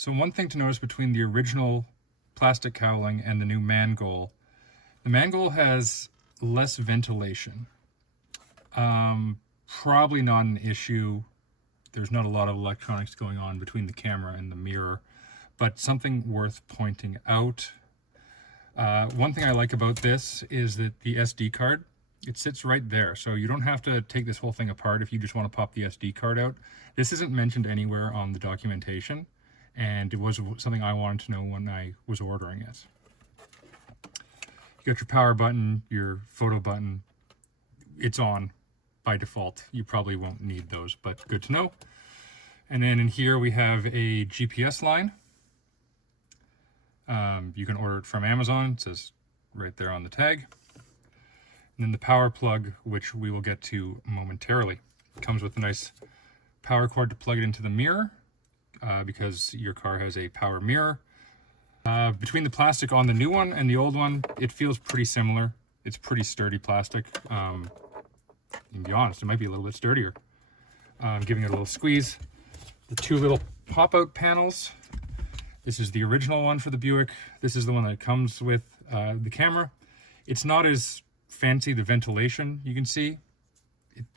So one thing to notice between the original plastic cowling and the new Mangoal, the Mangoal has less ventilation. Probably not an issue. There's not a lot of electronics going on between the camera and the mirror, but something worth pointing out. One thing I like about this is that the SD card, it sits right there. So you don't have to take this whole thing apart if you just want to pop the SD card out. This isn't mentioned anywhere on the documentation, and it was something I wanted to know when I was ordering it. You got your power button, your photo button. It's on by default. You probably won't need those, but good to know. And then in here we have a GPS line. You can order it from Amazon. It says right there on the tag. And then the power plug, which we will get to momentarily. It comes with a nice power cord to plug it into the mirror, because your car has a power mirror. Between the plastic on the new one and the old one, it feels pretty similar. It's pretty sturdy plastic. To be honest, it might be a little bit sturdier. Giving it a little squeeze. The two little pop-out panels. This is the original one for the Buick. This is the one that comes with the camera. It's not as fancy, the ventilation you can see.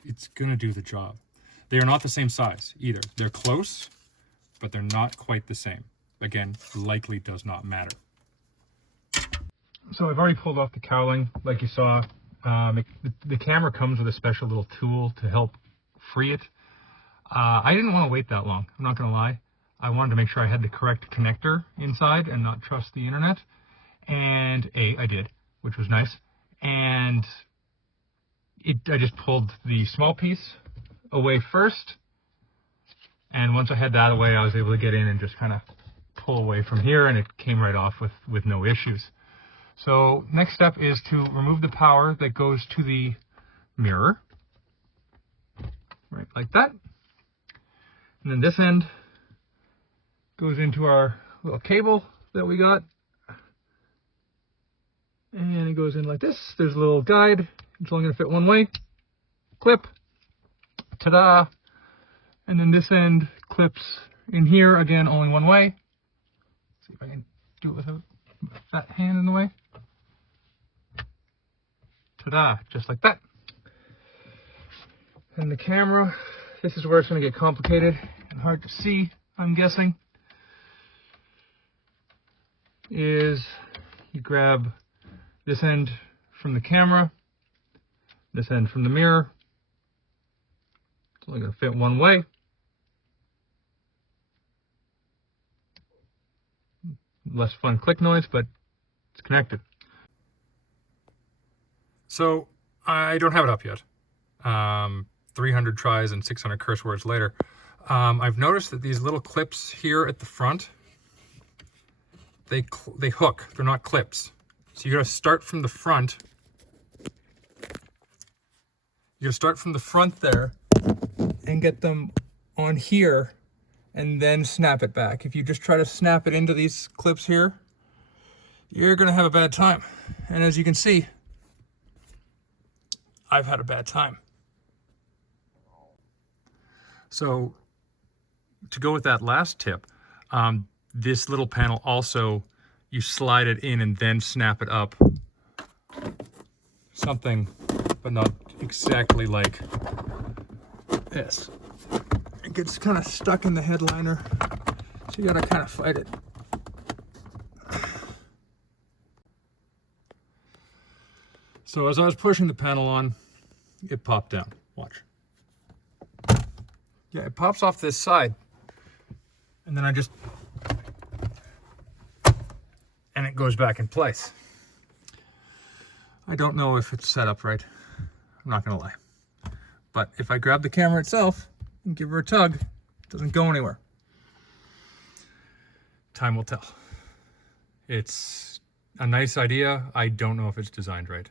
It's gonna do the job. They are not the same size either. They're close, but they're not quite the same. Again, likely does not matter. So I've already pulled off the cowling, like you saw. The camera comes with a special little tool to help free it. I didn't want to wait that long, I'm not going to lie. I wanted to make sure I had the correct connector inside and not trust the internet. And I did, which was nice. And I just pulled the small piece away first. And once I had that away, I was able to get in and just kind of pull away from here, and it came right off with no issues. So next step is to remove the power that goes to the mirror, right like that. And then this end goes into our little cable that we got. And it goes in like this. There's a little guide. It's only going to fit one way. Clip. Ta-da! And then this end clips in here, again, only one way. Let's see if I can do it without that hand in the way. Ta-da, just like that. And the camera, this is where it's going to get complicated and hard to see, I'm guessing, is you grab this end from the camera, this end from the mirror. It's only going to fit one way. Less fun click noise, but it's connected. So I don't have it up yet. 300 tries and 600 curse words later. I've noticed that these little clips here at the front, they hook. They're not clips. So you got to start from the front. You got to start from the front there and get them on here, and then snap it back. If you just try to snap it into these clips here, you're gonna have a bad time. And as you can see, I've had a bad time. So to go with that last tip, this little panel also, you slide it in and then snap it up. Something, but not exactly like this. It gets kind of stuck in the headliner, so you gotta kind of fight it. So as I was pushing the panel on, it popped down. Watch. Yeah, it pops off this side, and then and it goes back in place. I don't know if it's set up right. I'm not gonna lie. But if I grab the camera itself and give her a tug, it doesn't go anywhere. Time will tell. It's a nice idea. I don't know if it's designed right.